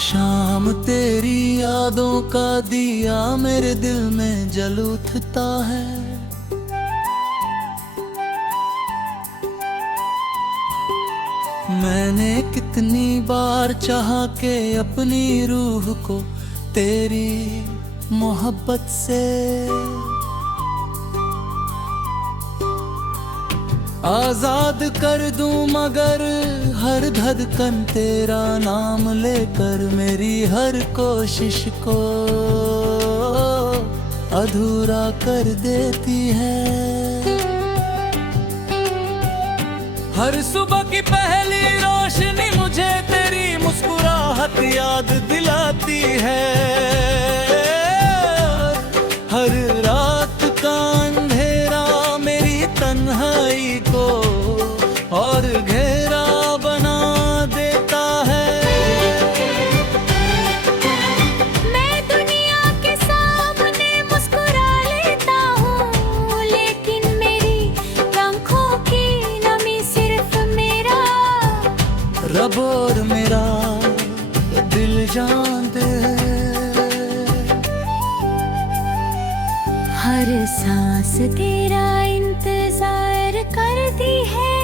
शाम तेरी यादों का दिया मेरे दिल में जल उठता है। मैंने कितनी बार चाहा के अपनी रूह को तेरी मोहब्बत से आजाद कर दूं, मगर हर धड़कन तेरा नाम लेकर मेरी हर कोशिश को अधूरा कर देती है। हर सुबह की पहली रोशनी मुझे तेरी मुस्कुराहट याद दिलाती है। हर रात का अंधेरा मेरी तन्हाई को और घेरा बना देता है। मैं दुनिया के सामने मुस्कुरा लेता हूँ, लेकिन मेरी आँखों की नमी सिर्फ मेरा रब और मेरा दिल जानते हैं। हर सांस तेरा इंतजार करती है,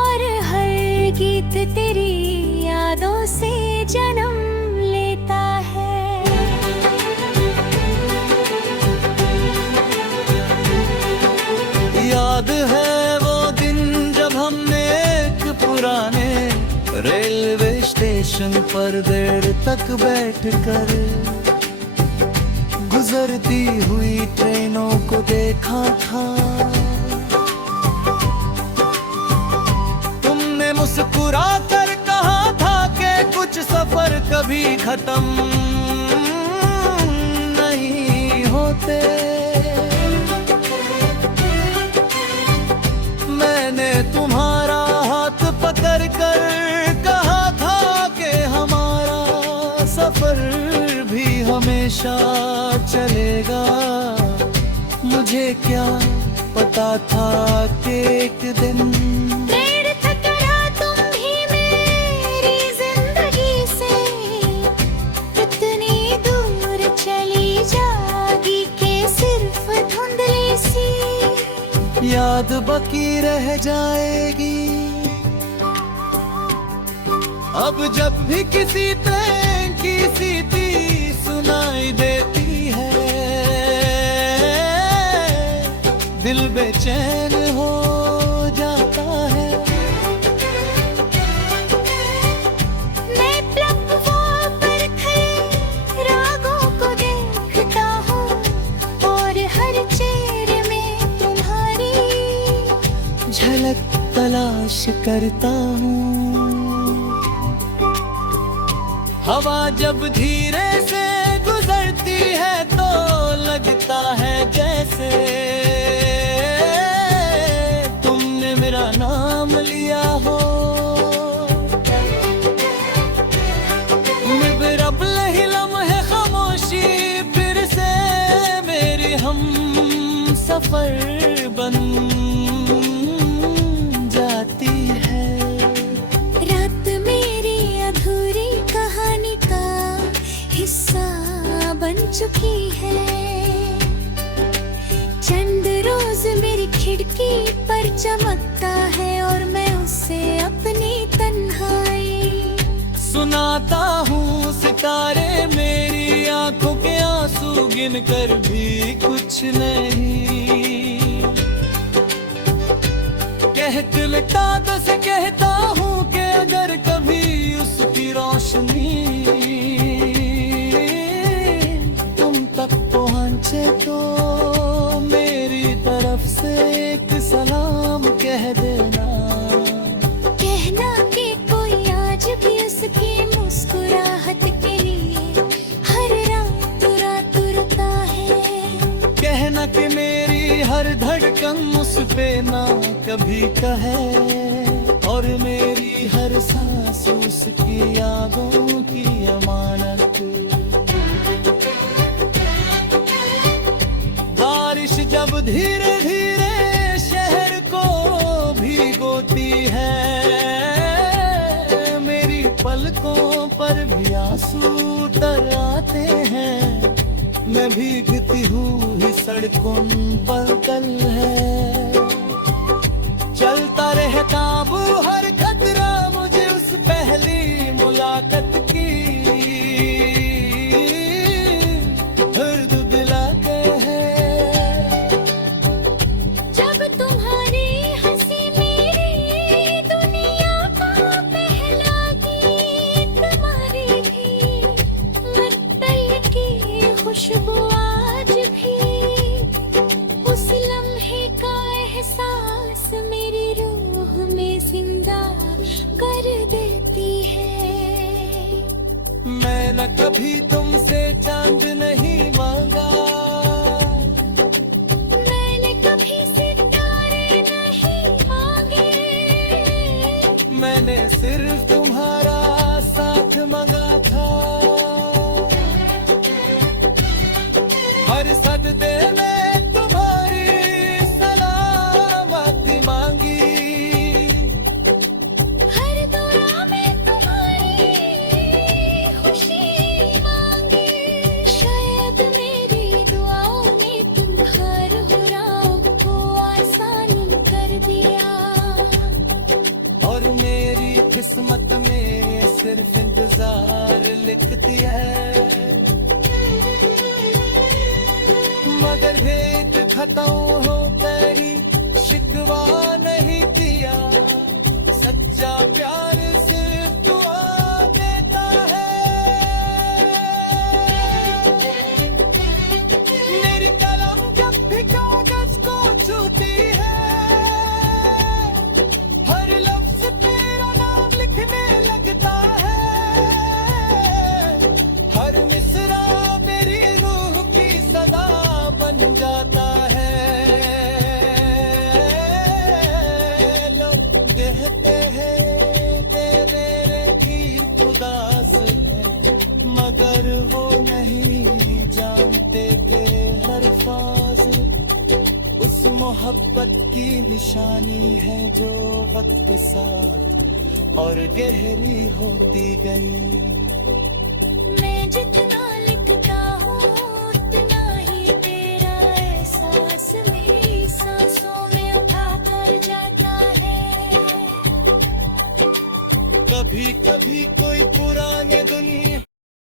और हर गीत तेरी यादों से जन्म लेता है। याद है वो दिन जब हमने एक पुराने रेलवे स्टेशन पर देर तक बैठकर गुजरती हुई ट्रेनों को देखा था। तुमने मुस्कुरा कर कहा था कि कुछ सफर कभी खत्म नहीं होते। मैंने तुम्हारा हाथ पकड़ कर कहा था कि हमारा सफर भी हमेशा चलेगा। मुझे क्या पता था कि एक दिन प्रेरित करा तुम भी मेरी जिंदगी से, इतनी दूर चली जागी के सिर्फ धुंधली सी याद बाकी रह जाएगी। अब जब भी किसी ट्रेन की सीटी सुनाई देती है, दिल बेचैन हो जाता है। मैं प्लेटफॉर्म पर खड़े रागों को देखता हूँ, और हर चेहरे में तुम्हारी झलक तलाश करता हूँ। हवा जब धीरे से गुजरती है तो लगता है जैसे तुमने मेरा नाम लिया हो। निबरब लही लम्हे खामोशी फिर से मेरी हम सफर बन जाती है। रात मेरी अधूरी कहानी का हिस्सा बन चुकी है। चंद रोज मेरी खिड़की पर चमकता है, और मैं उससे अपनी तन्हाई सुनाता हूँ सितारे मेरी आंखों के आंसू गिनकर भी कुछ नहीं। कहते कागज से कहता हूँ कि अगर कभी उसकी रोशनी तुम तक पहुँचे तो मेरी तरफ से एक सलाम कह देना। कहना कि कोई आज भी उसकी मुस्कुराहट के लिए हर रात रुता है। कहना कि मेरी हर धड़कन उस पे ना कभी कहे, और मेरी हर सांस उसकी यादों की अमानत। बारिश जब धीरे धीरे शहर को भिगोती है, मेरी पलकों पर भी आंसू तर आते हैं, मैं भीगती हुई सड़कों पर कल है। चलता रहता वो हर खतरा मुझे उस पहली मुलाकात की, दर्द दिलाते हैं। जब तुम्हारी हंसी मेरी दुनिया का पहला गीत, तुम्हारी भी मत्तल की खुशबू आज भी, उस लम्हे का एहसास मेरी रूह में जिंदा कर देती है। मैं न कभी तुमसे चांद नहीं मांगा, मैंने कभी सितारे नहीं मांगे, मैंने सिर्फ तुम्हारा साथ मांगा था। हर सजदे में तुम्हारी सलामती मांगी, हर दुआ में तुम्हारी खुशी मांगी। शायद मेरी दुआओं ने तुम हर हुराम को आसान कर दिया, और मेरी किस्मत में सिर्फ इंतजार लिखती है। मगर एक खताओं हो तेरी शिकवा नहीं दिया, सच्चा प्यार सिर्फ दुआ देता है। मेरी कलम जब भी कागज को छूती है, हर लफ्ज तेरा नाम लिखने लगता है। हर मिसरा मेरी रूह की सदा बन जाता है। लोग कहते हैं तेरे की उदास है, मगर वो नहीं जानते कि हर फाज़िल उस मोहब्बत की निशानी है जो वक्त के साथ और गहरी होती गई। मैं जितना लिखता हूँ उतना ही तेरा एहसास मेरी सांसों में उठा कर जाता है। कभी कभी